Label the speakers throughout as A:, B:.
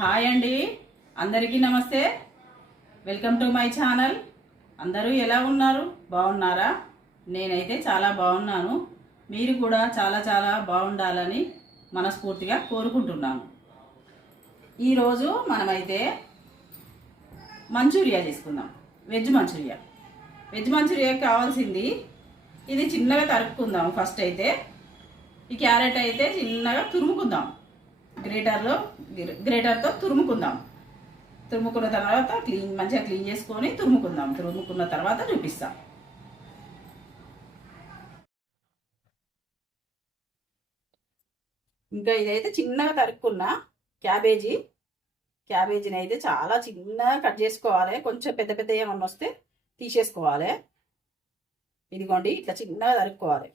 A: Hi అండి. అందరికీ నమస్తే. Welcome to my channel. అందరూ ఎలా ఉన్నారు? బాగున్నారా? నేనైతే చాలా బాగున్నాను. మీరు కూడా చాలా చాలా బాగుండాలని మనస్ఫూర్తిగా కోరుకుంటున్నాను. ఈరోజు మనమైతే మంచూరియా చేసుకుందాం. Veg Manchuria. వెజ్ మంచూరియా కావాల్సింది. ఇది చిన్నగా తరుపుకుందాం ఫస్ట్ అయితే. ఈ క్యారెట్ అయితే చిన్నగా తురుముకుందాం. గ్రేటర్లో గ్రేటర్తో తురుముకుందాం. తురుముకున్న తర్వాత క్లీన్ మంచిగా క్లీన్ చేసుకొని తురుముకుందాం. తురుముకున్న తర్వాత చూపిస్తాం. ఇంకా ఇదైతే చిన్నగా తరుక్కున్న క్యాబేజీ. క్యాబేజీని అయితే చాలా చిన్నగా కట్ చేసుకోవాలి. కొంచెం పెద్ద పెద్ద ఏమన్నా వస్తే తీసేసుకోవాలి. ఇదిగోండి ఇట్లా చిన్నగా తరుక్కోవాలి.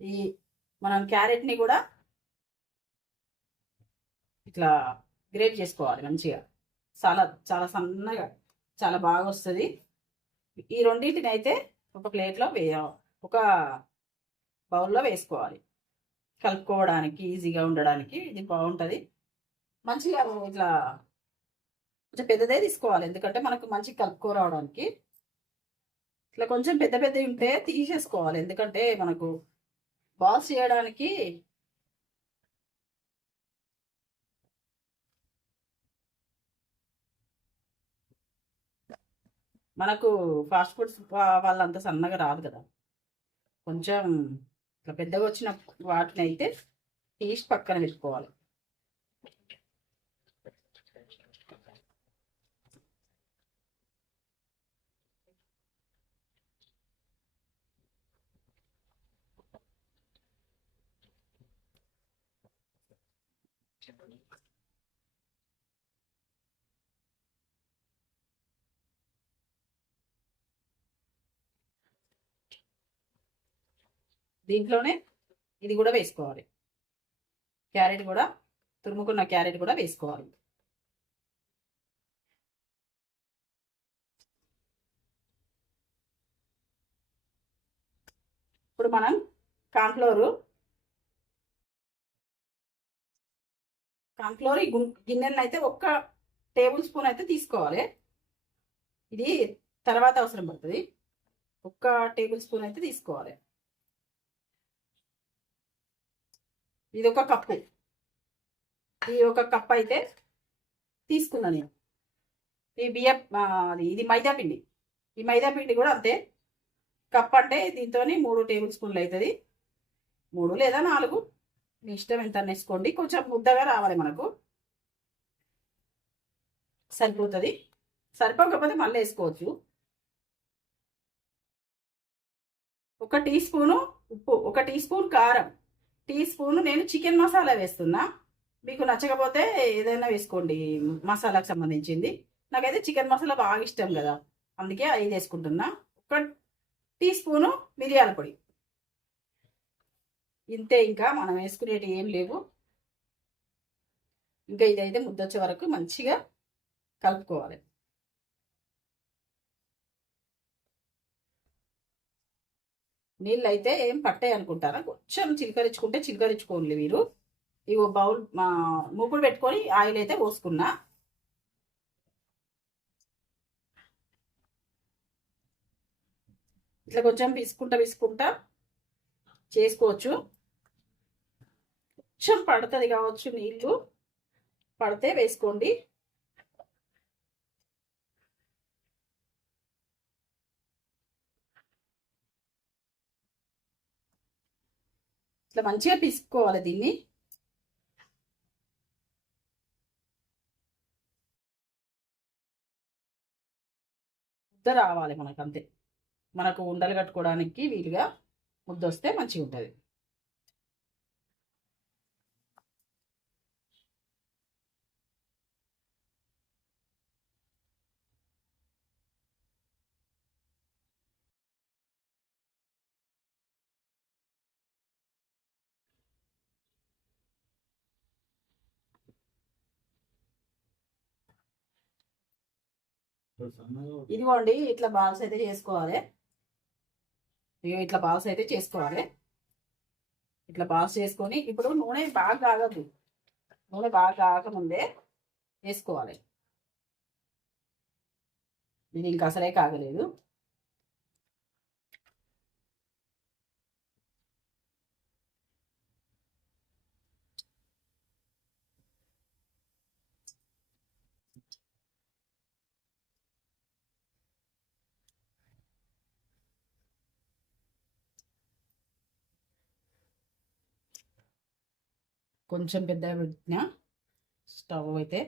A: ఈ మనం క్యారెట్ని కూడా ఇట్లా గ్రేట్ చేసుకోవాలి మంచిగా. చాలా చాలా సన్నగా చాలా బాగా వస్తుంది. ఈ రెండింటిని అయితే ఒక ప్లేట్లో వేయ ఒక బౌల్లో వేసుకోవాలి. కలుపుకోవడానికి ఈజీగా ఉండడానికి ఇది బాగుంటుంది. మంచిగా ఇట్లా కొంచెం పెద్దదే తీసుకోవాలి. ఎందుకంటే మనకు మంచిగా కలుపుకోరావడానికి ఇట్లా కొంచెం పెద్ద పెద్దవి ఉంటే తీసేసుకోవాలి. ఎందుకంటే మనకు బాల్స్ చేయడానికి మనకు ఫాస్ట్ ఫుడ్స్ వాళ్ళంత సన్నగా రాదు కదా. కొంచెం ఇట్లా పెద్దగా వచ్చిన వాటిని అయితే తీసి పక్కన పెట్టుకోవాలి. దీంట్లోనే ఇది కూడా వేసుకోవాలి. క్యారెట్ కూడా తురుముకున్న క్యారెట్ కూడా వేసుకోవాలి. ఇప్పుడు మనం కాన్ఫ్లోరు కాన్ఫ్లోర్ ఈ గిన్నెలను అయితే ఒక్క టేబుల్ స్పూన్ అయితే తీసుకోవాలి. ఇది తర్వాత అవసరం పడుతుంది. ఒక్క టేబుల్ స్పూన్ అయితే తీసుకోవాలి. ఇది ఒక కప్పు. ఈ ఒక కప్ అయితే తీసుకున్నా నేను. ఈ బియ్య అది ఇది మైదా పిండి. ఈ మైదా పిండి కూడా అంతే. కప్ అంటే దీంతో మూడు టేబుల్ స్పూన్లు అవుతుంది మూడు లేదా నాలుగు. మీ ఇష్టం ఎంత వేసుకోండి కొంచెం ముద్దగా రావాలి మనకు. సరిపోతుంది. సరిపోకపోతే మళ్ళీ వేసుకోవచ్చు. ఒక టీ స్పూను ఉప్పు ఒక టీ స్పూన్ కారం. టీ స్పూన్ నేను చికెన్ మసాలా వేస్తున్నా. మీకు నచ్చకపోతే ఏదైనా వేసుకోండి మసాలాకు సంబంధించింది. నాకైతే చికెన్ మసాలా బాగా ఇష్టం కదా అందుకే అది వేసుకుంటున్నా. ఒక టీ స్పూను మిరియాల పొడి. ఇంతే ఇంకా మనం వేసుకునేటి ఏం లేవు. ఇంకా ఇదైతే ముద్దొచ్చే వరకు మంచిగా కలుపుకోవాలి. నీళ్ళు అయితే ఏం పట్టాయి అనుకుంటారా? కొంచెం చిలకరించుకుంటే చిలకరించుకోండి మీరు. ఇగో బౌల్ మూకుడు పెట్టుకొని ఆయిల్ అయితే పోసుకున్నా. ఇట్లా కొంచెం పిసుకుంటా పిసుకుంటా చేసుకోవచ్చు. కొంచెం పడుతుంది కావచ్చు నీళ్ళు. పడితే వేసుకోండి. ఇట్లా మంచిగా పిసుకోవాలి దీన్ని. ముద్ద రావాలి మనకు అంతే మనకు ఉండలు కట్టుకోవడానికి వీలుగా ముద్ద వస్తే మంచిగా ఉంటుంది ఇదిగోండి ఇట్లా బాల్స్ అయితే చేసుకోవాలి. ఇగో ఇట్లా బాల్స్ అయితే చేసుకోవాలి. ఇట్లా బాల్స్ చేసుకొని ఇప్పుడు నూనె బాగా కాగదు. నూనె బాగా కాకముందే వేసుకోవాలి. ఇది ఇంకా అసలే కాగలేదు. కొంచెం పెద్ద పెట్టిన స్టవ్ అయితే.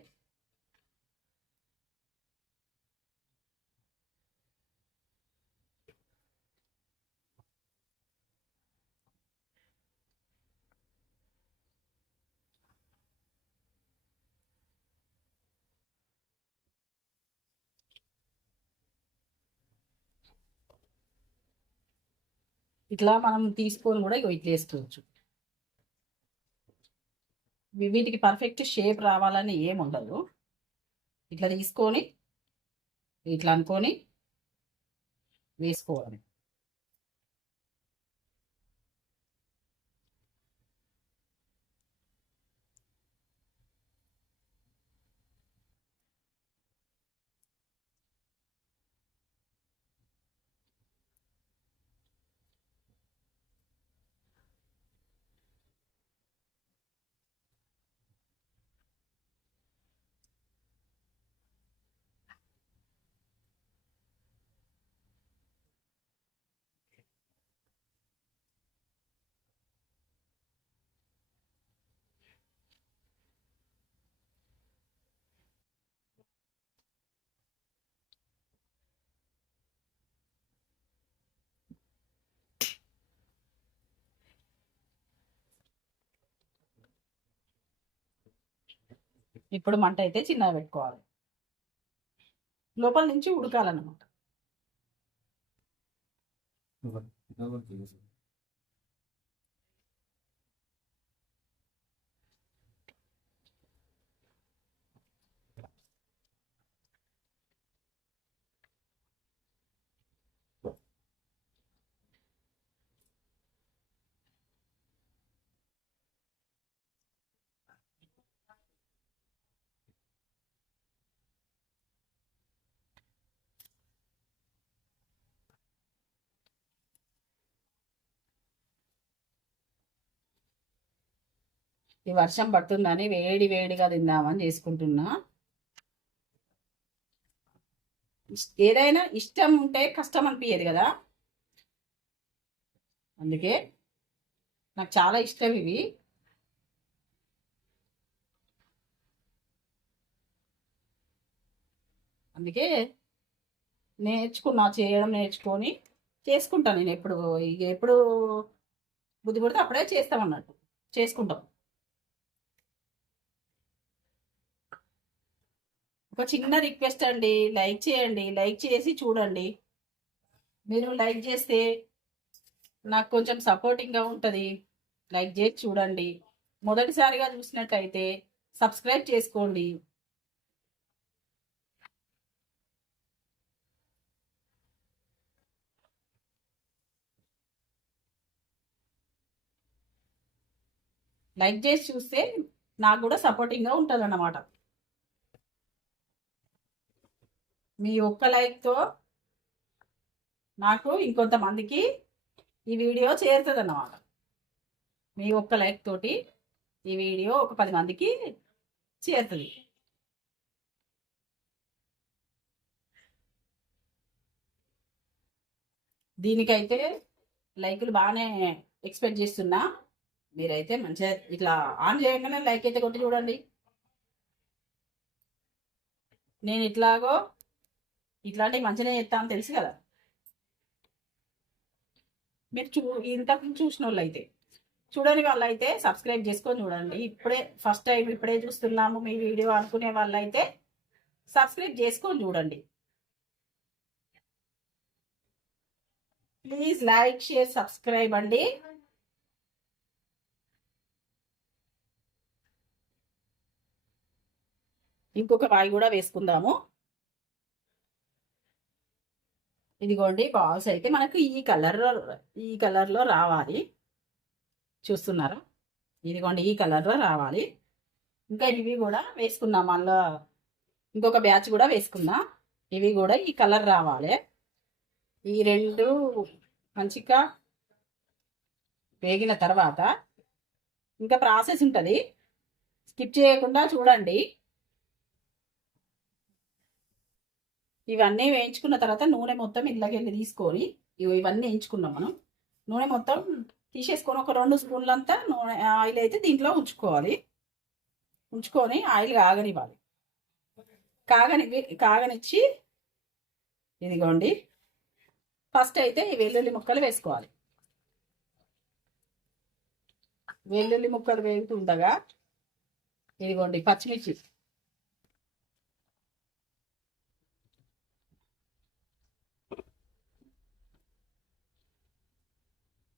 A: ఇట్లా మనం తీసుకొని కూడా ఇక ఇట్లా వేసుకోవచ్చు వీటికి పర్ఫెక్ట్ షేప్ రావాలని ఏం ఉండదు ఇట్లా తీసుకొని ఇట్లా అనుకొని వేసుకోవాలి. ఇప్పుడు మంట అయితే చిన్నగా పెట్టుకోవాలి. లోపల నుంచి ఉడకాలన్నమాట. ఈ వర్షం పడుతుందని వేడి వేడిగా తిందామని చేసుకుంటున్నా. ఏదైనా ఇష్టం ఉంటే కష్టం అనిపించదు కదా? అందుకే నాకు చాలా ఇష్టం ఇవి. అందుకే నేర్చుకున్నా చేయడం నేర్చుకొని చేసుకుంటాను నేను ఎప్పుడు ఇక ఎప్పుడు బుద్ధి పడితే అప్పుడే చేస్తామన్నట్టు. చేసుకుంటాం. ఒక చిన్న రిక్వెస్ట్ అండి. లైక్ చేయండి. లైక్ చేసి చూడండి. మీరు లైక్ చేస్తే నాకు కొంచెం సపోర్టింగ్గా ఉంటుంది. లైక్ చేసి చూడండి. మొదటిసారిగా చూసినట్టయితే సబ్స్క్రైబ్ చేసుకోండి. లైక్ చేసి చూస్తే నాకు కూడా సపోర్టింగ్గా ఉంటుంది అన్నమాట మీ ఒక్క లైక్తో నాకు ఇంకొంతమందికి ఈ వీడియో చేరుతుంది అన్నమాట మీ ఒక్క లైక్ తోటి ఈ వీడియో ఒక పది మందికి చేరుతుంది. దీనికైతే లైకులు బాగానే ఎక్స్పెక్ట్ చేస్తున్నా. మీరైతే మంచిగా ఇట్లా ఆన్ చేయగానే లైక్ అయితే కొట్టి చూడండి. నేను ఇట్లాగో ఇట్లాంటివి మంచిగా చేస్తాను తెలుసు కదా. మీరు చూ ఇంతకు చూసిన వాళ్ళు అయితే చూడని వాళ్ళు అయితే సబ్స్క్రైబ్ చేసుకొని చూడండి. ఇప్పుడే ఫస్ట్ టైం ఇప్పుడే చూస్తున్నాము మీ వీడియో అనుకునే వాళ్ళు అయితే సబ్స్క్రైబ్ చేసుకొని చూడండి. ప్లీజ్ లైక్ షేర్ సబ్స్క్రైబ్ అండి. ఇంకొక రాయి కూడా వేసుకుందాము. ఇదిగోండి బాల్స్ అయితే మనకు ఈ కలర్ ఈ కలర్లో రావాలి. చూస్తున్నారా? ఇదిగోండి ఈ కలర్లో రావాలి. ఇంకా ఇవి కూడా వేసుకున్నాం మళ్ళా ఇంకొక బ్యాచ్ కూడా వేసుకున్నా ఇవి కూడా ఈ కలర్ రావాలి. ఈ రెండు మంచిగా వేగిన తర్వాత ఇంకా ప్రాసెస్ ఉంటుంది. స్కిప్ చేయకుండా చూడండి. ఇవన్నీ వేయించుకున్న తర్వాత నూనె మొత్తం ఇళ్ళకెళ్ళి తీసుకొని ఇవి ఇవన్నీ వేయించుకున్నాం మనం. నూనె మొత్తం తీసేసుకొని ఒక రెండు స్పూన్లంతా నూనె ఆయిల్ అయితే దీంట్లో ఉంచుకోవాలి. ఉంచుకొని ఆయిల్ కాగనివ్వాలి. కాగని కాగనిచ్చి ఇదిగోండి. ఫస్ట్ అయితే ఈ వెల్లుల్లి ముక్కలు వేసుకోవాలి. వెల్లుల్లి ముక్కలు వేగుతుండగా ఇదిగోండి పచ్చిమిర్చి.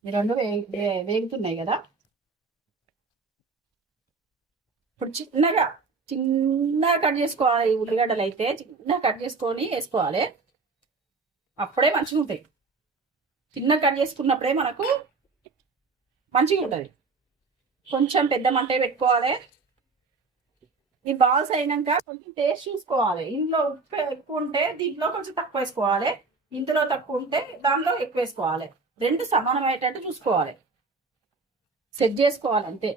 A: ఈ రెండు వే- వేగుతున్నాయి కదా? ఇప్పుడు చిన్నగా చిన్నగా కట్ చేసుకోవాలి ఉల్లిగడ్డలు అయితే చిన్నగా కట్ చేసుకొని వేసుకోవాలి. అప్పుడే మంచిగా ఉంటాయి. చిన్నగా కట్ చేసుకున్నప్పుడే మనకు మంచిగా ఉంటుంది. కొంచెం పెద్ద మంటే పెట్టుకోవాలి. ఈ బాల్స్ అయినాక కొంచెం టేస్ట్ చూసుకోవాలి. ఇందులో ఉప్పు ఎక్కువ ఉంటే దీంట్లో కొంచెం తక్కువ వేసుకోవాలి. ఇందులో తక్కువ ఉంటే దానిలో ఎక్కువ వేసుకోవాలి. రెండు సమానమయ్యేటట్టు చూసుకోవాలి. సెట్ చేసుకోవాలి అంతే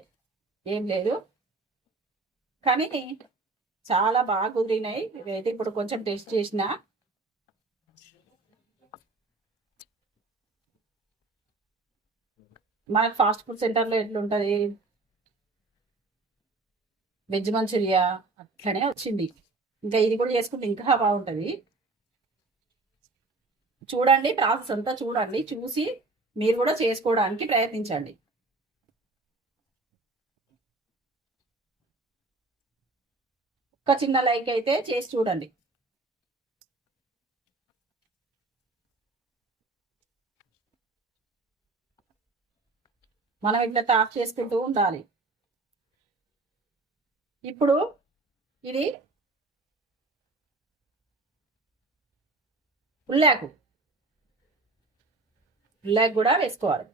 A: ఏం లేదు. కానీ చాలా బాగా కుదిరినాయి. ఇవైతే ఇప్పుడు కొంచెం టేస్ట్ చేసిన. మనకు ఫాస్ట్ ఫుడ్ సెంటర్లో ఎట్లుంటుంది? వెజ్ మంచూరియా అట్లనే వచ్చింది. ఇంకా ఇది కూడా చేసుకుంటే ఇంకా బాగుంటుంది. చూడండి ప్రాసెస్ అంతా చూడండి చూసి మీరు కూడా చేసుకోవడానికి ప్రయత్నించండి. ఒక చిన్న లైక్ అయితే చేసి చూడండి. మనం ఇట్లా తాఫ్ చేసుకుంటూ ఉండాలి. ఇప్పుడు ఇది ఉల్లాకు. ఉల్లాకు కూడా వేసుకోవాలి.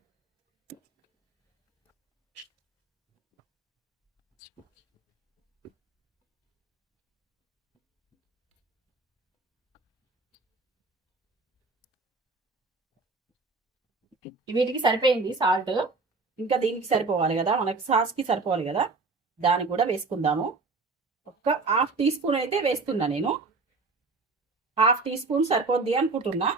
A: వీటికి సరిపోయింది సాల్ట్. ఇంకా దీనికి సరిపోవాలి కదా మనకి సాస్కి సరిపోవాలి కదా. దానికి కూడా వేసుకుందాము. ఒక్క హాఫ్ టీ స్పూన్ అయితే వేస్తున్నా నేను. హాఫ్ టీ స్పూన్ సరిపోద్ది అనుకుంటున్నా.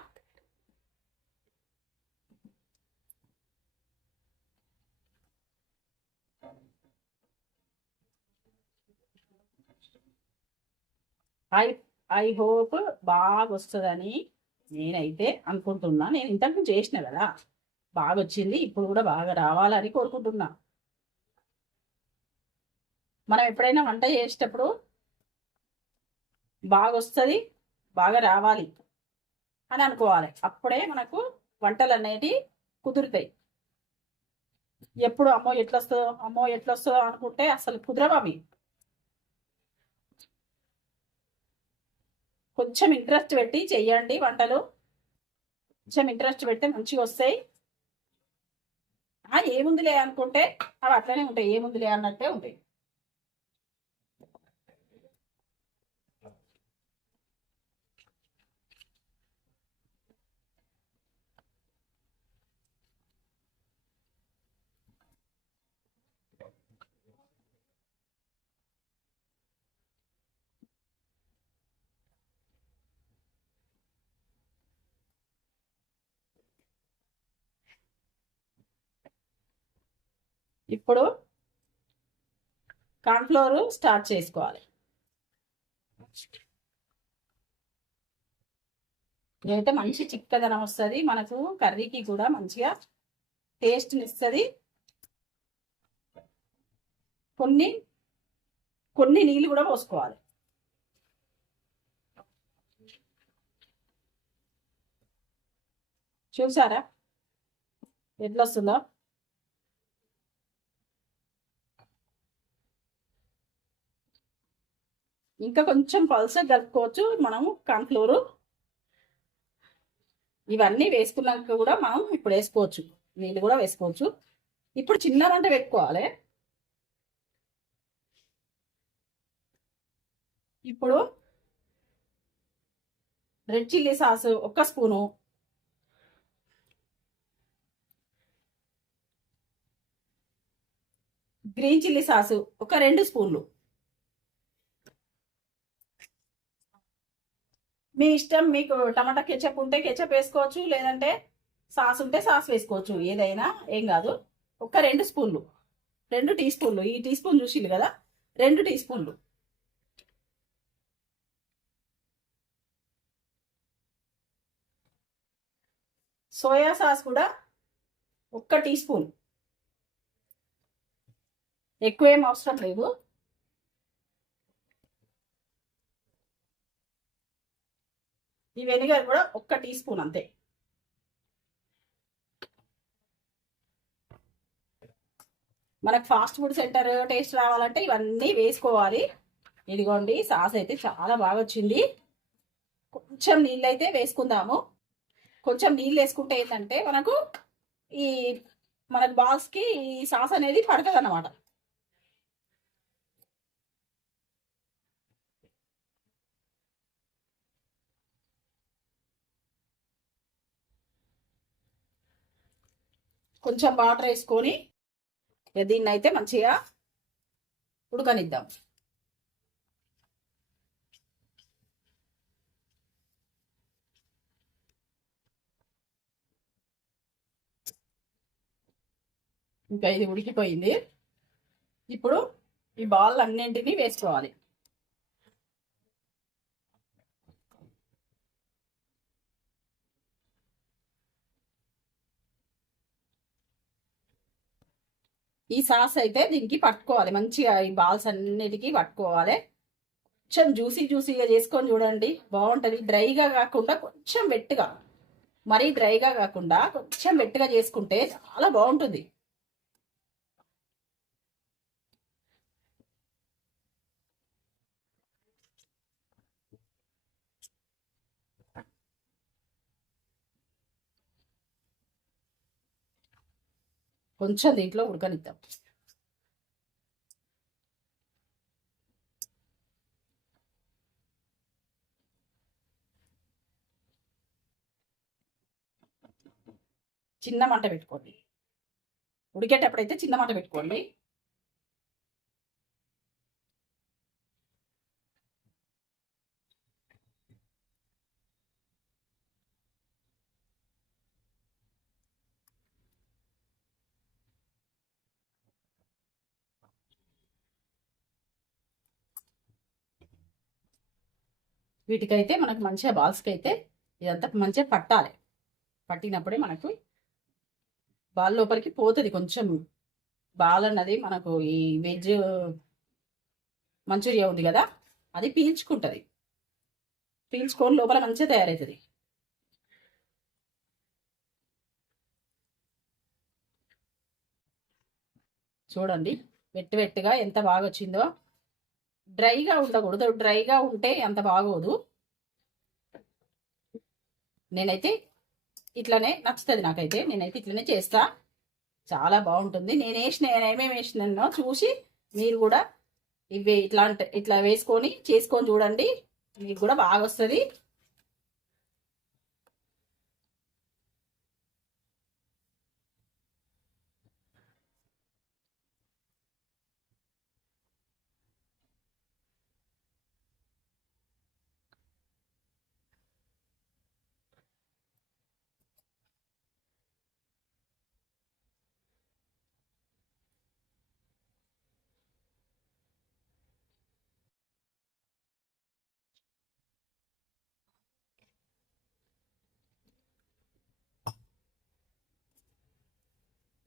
A: ఐ ఐ హోప్ బాగా వస్తుందని నేనైతే అనుకుంటున్నా. నేను ఇంతకు చేసిన కదా. బాగా వచ్చింది ఇప్పుడు కూడా బాగా రావాలని కోరుకుంటున్నా. మనం ఎప్పుడైనా వంట చేసేటప్పుడు బాగా వస్తుంది బాగా రావాలి అని అనుకోవాలి. అప్పుడే మనకు వంటలు అనేటివి కుదురుతాయి. ఎప్పుడు అమ్మో ఎట్లొస్తుందో అమ్మో ఎట్లొస్తుందో అనుకుంటే అసలు కుదరవా మీ కొంచెం ఇంట్రెస్ట్ పెట్టి చెయ్యండి వంటలు. కొంచెం ఇంట్రెస్ట్ పెడితే మంచిగా వస్తాయి. ఆ ఏముందిలే అనుకుంటే అవి అట్లనే ఉంటాయి. ఏముందిలే అన్నట్టే ఉంటాయి. ఇప్పుడు కార్న్ఫ్లోర్ స్టార్ట్ చేసుకోవాలి. ఇదైతే మంచి చిక్కదనం వస్తుంది. మనకు కర్రీకి కూడా మంచిగా టేస్ట్ని ఇస్తుంది. కొన్ని కొన్ని నీళ్ళు కూడా పోసుకోవాలి. చూసారా? ఎట్లా వస్తుందో? ఇంకా కొంచెం పల్సగా కలుపుకోవచ్చు మనము కాన్ఫ్లోరు ఇవన్నీ వేసుకున్నాక కూడా మనం ఇప్పుడు వేసుకోవచ్చు. నీళ్ళు కూడా వేసుకోవచ్చు. ఇప్పుడు చిన్న మంట పెట్టుకోవాలి. ఇప్పుడు రెడ్ చిల్లీ సాస్ ఒక్క స్పూను. గ్రీన్ చిల్లీ సాసు ఒక రెండు స్పూన్లు. మీ ఇష్టం మీకు టమాటా కెచప్ ఉంటే కెచప్ వేసుకోవచ్చు లేదంటే సాస్ ఉంటే సాస్ వేసుకోవచ్చు ఏదైనా ఏం కాదు. ఒక రెండు స్పూన్లు రెండు టీ స్పూన్లు ఈ టీ స్పూన్ చూసిండు కదా రెండు టీ స్పూన్లు. సోయా సాస్ కూడా ఒక్క టీ స్పూన్. ఎక్కువ ఏం అవసరం లేదు. ఈ వెనిగర్ కూడా ఒక్క టీ స్పూన్ అంతే. మనకు ఫాస్ట్ ఫుడ్ సెంటర్ టేస్ట్ రావాలంటే ఇవన్నీ వేసుకోవాలి. ఇదిగోండి సాస్ అయితే చాలా బాగా వచ్చింది. కొంచెం నీళ్ళు అయితే వేసుకుందాము. కొంచెం నీళ్ళు వేసుకుంటే ఏంటంటే మనకు ఈ మనకు బాల్స్కి ఈ సాస్ అనేది పడుతుంది అన్నమాట కొంచెం వాటర్ వేసుకొని దీన్ని అయితే మంచిగా ఉడకనిద్దాం. ఇంకా ఇది ఉడికిపోయింది. ఇప్పుడు ఈ బాల్ అన్నింటినీ వేసుకోవాలి. ఈ సాస్ అయితే దీనికి పట్టుకోవాలి. మంచిగా ఈ బాల్స్ అన్నిటికీ పట్టుకోవాలి. కొంచెం జ్యూసీ జ్యూసీగా చేసుకొని చూడండి. బాగుంటుంది. డ్రైగా కాకుండా కొంచెం వెట్టుగా. మరీ డ్రైగా కాకుండా కొంచెం వెట్టుగా చేసుకుంటే చాలా బాగుంటుంది. కొంచెం దీంట్లో ఉడకనిద్దాం. చిన్న మంట పెట్టుకోండి. ఉడికేటప్పుడైతే చిన్న మంట పెట్టుకోండి. వీటికైతే మనకు మంచిగా బాల్స్కి అయితే ఇదంతా మంచిగా పట్టాలి. పట్టినప్పుడే మనకు బాల్ లోపలికి పోతుంది కొంచెం. బాల్ అన్నది మనకు ఈ వెజ్ మంచూరియా ఉంది కదా అది పీల్చుకుంటుంది. పీల్చుకొని లోపల మంచిగా తయారవుతుంది చూడండి వెట్టు వెట్టుగా ఎంత బాగా వచ్చిందో డ్రైగా ఉండకూడదు. డ్రైగా ఉంటే అంత బాగోదు. నేనైతే ఇట్లనే నచ్చుతుంది నాకైతే. నేనైతే ఇట్లనే చేస్తా. చాలా బాగుంటుంది. నేను వేసిన ఏమేమి వేసినానో చూసి మీరు కూడా ఇవి ఇట్లాంటి ఇట్లా వేసుకొని చేసుకొని చూడండి. మీకు కూడా బాగా వస్తుంది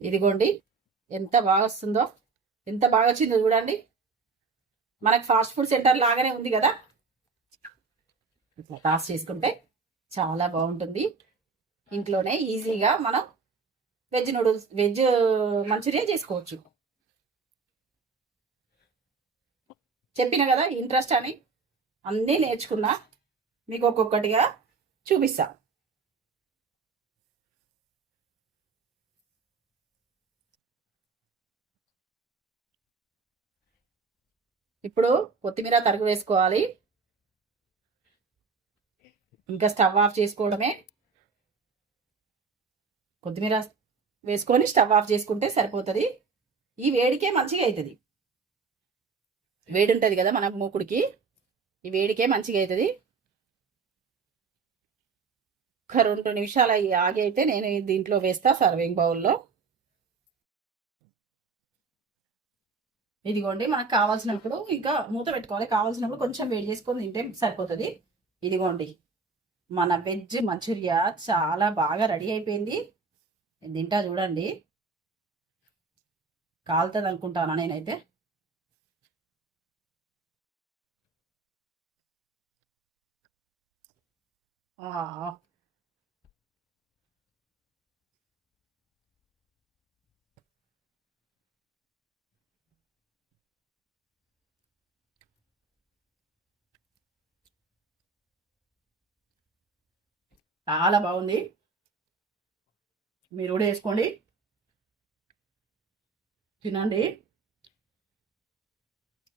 A: ఇదిగోండి ఎంత బాగా వస్తుందో ఎంత బాగా వచ్చిందో చూడండి. మనకు ఫాస్ట్ ఫుడ్ సెంటర్ లాగానే ఉంది కదా. ఇట్లా టాస్ చేసుకుంటే చాలా బాగుంటుంది. ఇంట్లోనే ఈజీగా మనం వెజ్ నూడిల్స్ వెజ్ మంచూరియా చేసుకోవచ్చు. చెప్పిన కదా ఇంట్రెస్ట్ అని. అన్నీ నేర్చుకున్నా మీకు ఒక్కొక్కటిగా చూపిస్తాను ఇప్పుడు కొత్తిమీర తరుగు వేసుకోవాలి. ఇంకా స్టవ్ ఆఫ్ చేసుకోవడమే. కొత్తిమీర వేసుకొని స్టవ్ ఆఫ్ చేసుకుంటే సరిపోతుంది. ఈ వేడికే మంచిగా అవుతుంది వేడి ఉంటుంది కదా మన మూకుడికి. ఈ వేడికే మంచిగా అవుతుంది ఒక రెండు నిమిషాలు ఆగి అయితే నేను దీంట్లో వేస్తా సర్వింగ్ బౌల్లో. ఇదిగోండి మనకు కావాల్సినప్పుడు ఇంకా మూత పెట్టుకోవాలి. కావాల్సినప్పుడు కొంచెం వేడి చేసుకొని తింటే సరిపోతుంది. ఇదిగోండి మన వెజ్ మంచూరియా చాలా బాగా రెడీ అయిపోయింది. తింటా చూడండి. కాలుతుంది అనుకుంటానా నేనైతే? ఆ, చాలా బాగుంది. మీరు కూడా వేసుకోండి. తినండి.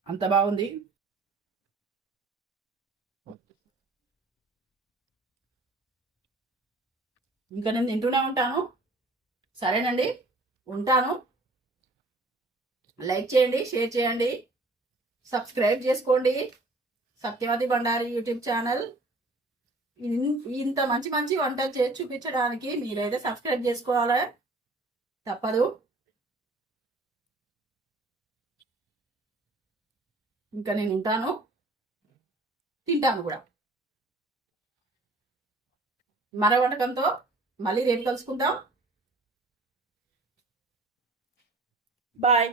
A: అంత బాగుంది. ఇంకా నేను తింటూనే ఉంటాను. సరేనండి. ఉంటాను. లైక్ చేయండి షేర్ చేయండి. సబ్స్క్రైబ్ చేసుకోండి. Satyavathi Bandari YouTube channel. ఇంత మంచి మంచి వంటలు చేసి చూపించడానికి మీరైతే సబ్స్క్రైబ్ చేసుకోవాలి? తప్పదు. ఇంకా నేను ఉంటాను. తింటాను కూడా. మరో వంటకంతో మళ్ళీ రేపు కలుసుకుందాం. బాయ్.